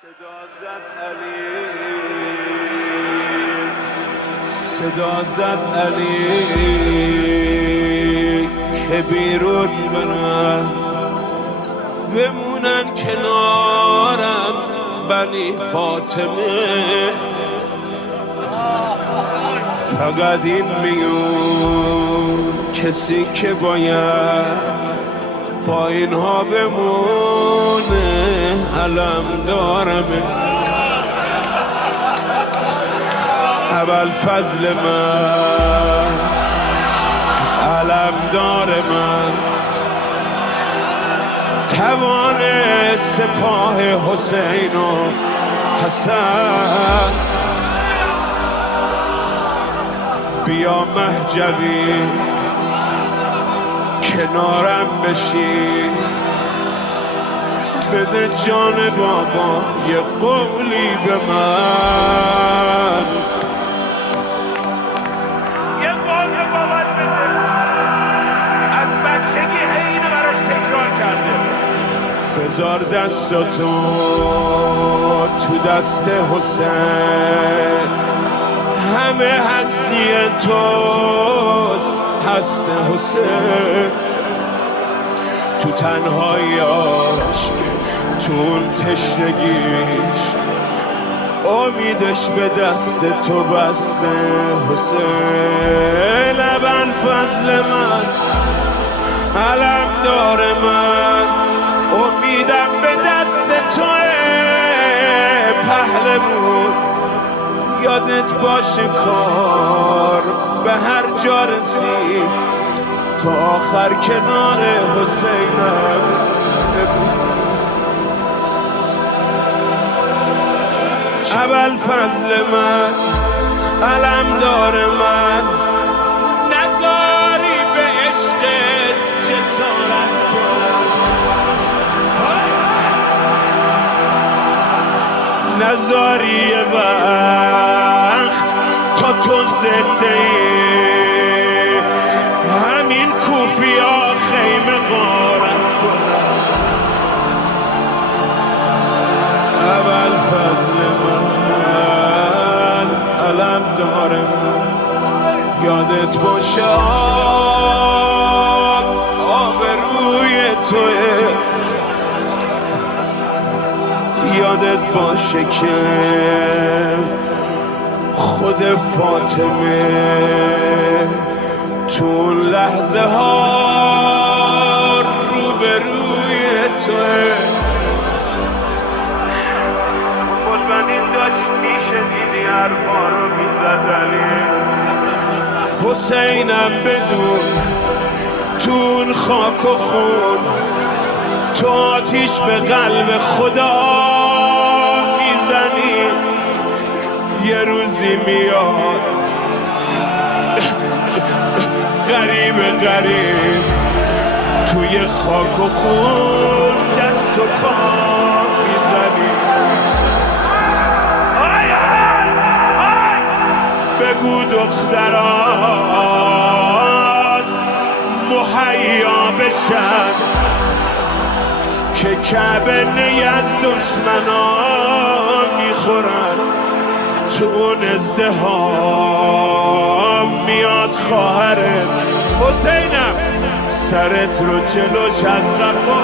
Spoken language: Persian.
صدا زد علی که بیرون برن بمونن کنارم بنی فاطمه، فقط این میون کسی که باید با اینها بمونه علم دارمه. اول فضل من علم دار من، توان سپاه حسین و حسن. بیا مهجوی کنارم بشی، بده جان بابا یه قولی به من. یه قول به بابات بده، از بچگی اینو براش تکرار کرده. بذار دستتو تو دست حسین، همه هستی توست هست حسین. تو تنهاییاش تو اون تشنگیش امیدش به دست تو بسته حسین. لبن فضل من علم دار من، امیدم به دست توه پهلوون. یادت باشه کار به هر جا رسید، تا آخر کنار حسینم اول فضل من علم دار من، نذاری به عشق جسارت کنم، نذاری یه وقت تا تو زنده ای همین کوفیا خیمه غارت کنم. اول فضل من علم دار من، یادت باشه آبروی توه، یادت باشه که خود فاطمه تو لحظه ها روبروی توه. قربانین داشت میشنیدی حرفا رو میزد علی. حسینم بدون تو اون خاک و خون، تو آتیش به قلب خدا میزنی. یه روزی میاد غریب غریب توی خاک و خون دست و پا میزنی. بگو دختران مهیا بشن که کعبه از دشمنان میخورن. تو اون ازدهام میاد خواهرت حسینم، سرت رو جلوش از قفا